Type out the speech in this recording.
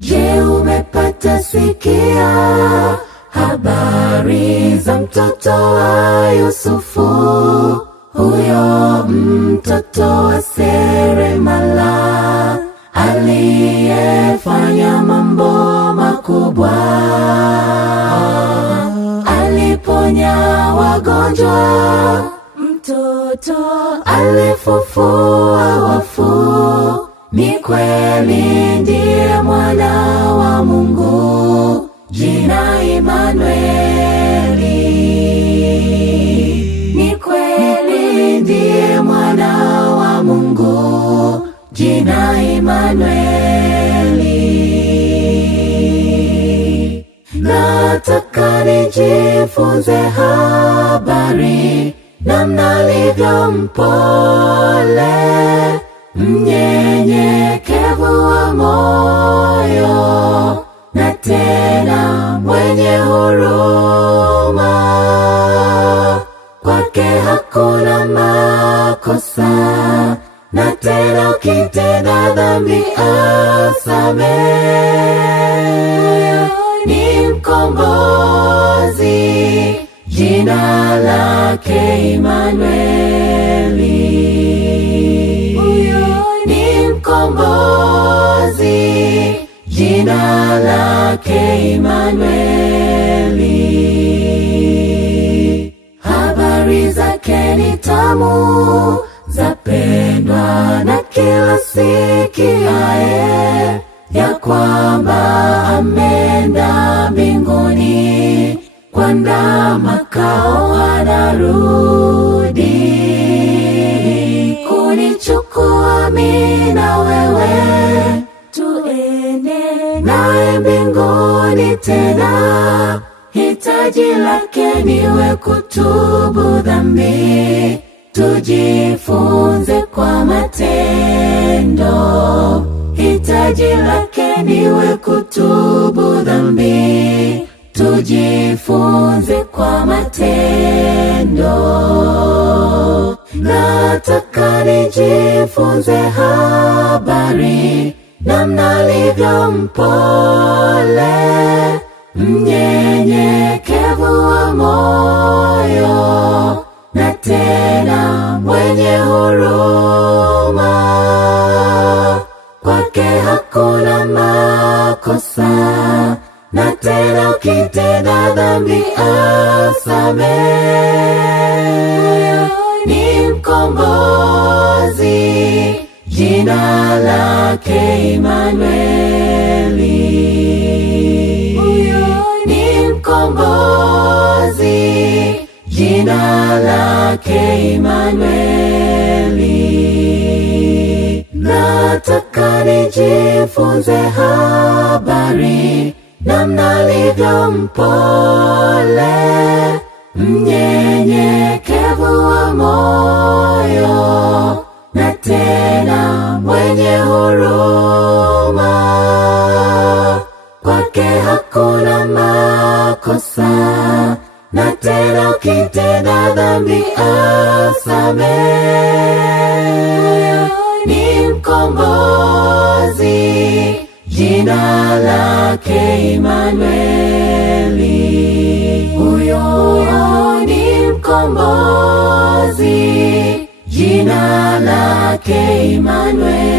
Je, umepata sikia habari za mtoto wa Yusufu, huyo mtoto wa seremala aliyefanya mambo makubwa? Aliponya wagonjwa, mtoto alifufua wafu. Ni kweli ndiye mwana wa Mungu, jina Imanueli. Ni kweli ndiye mwana wa Mungu, jina Imanueli. Nataka nijifunze habari namna alivyo mpole, mnyenyekevu wa moyo, na tena mwenye huruma. Kwake hakuna makosa, na tena ukitenda dhambi asamehe. Ni mkombozi, jina lake Imanueli. Mkombozi, jina lake Imanueli. Habari zake ni tamu, zapendwa na kila sikiaye, ya kwamba ameenda mbinguni, kuandaa makao anarudi kunichukua mimi na wewe, tuende naye mbinguni tena. Hitaji lake niwe kutubu dhambi, tujifunze kwa matendo. Hitaji lake niwe kutubu dhambi, tujifunze kwa matendo. Nataka nijifunze habari namna alivyo mpole, mnyenyekevu wa moyo, na tena mwenye huruma. Kwake hakuna makosa, na tena ukitenda dhambi asamehe. Ni mkombozi, jina lake Imanueli. Huyo ni mkombozi, jina lake Imanueli. Nataka nijifunze habari namna alivyo mpole, mnyenyekevu wa moyo, na tena mwenye huruma. Kwake hakuna makosa, na tena ukitenda dhambi asamehe. Ni mkombozi, jina lake Imanueli. Huyo ni mkombozi, jina lake Imanueli.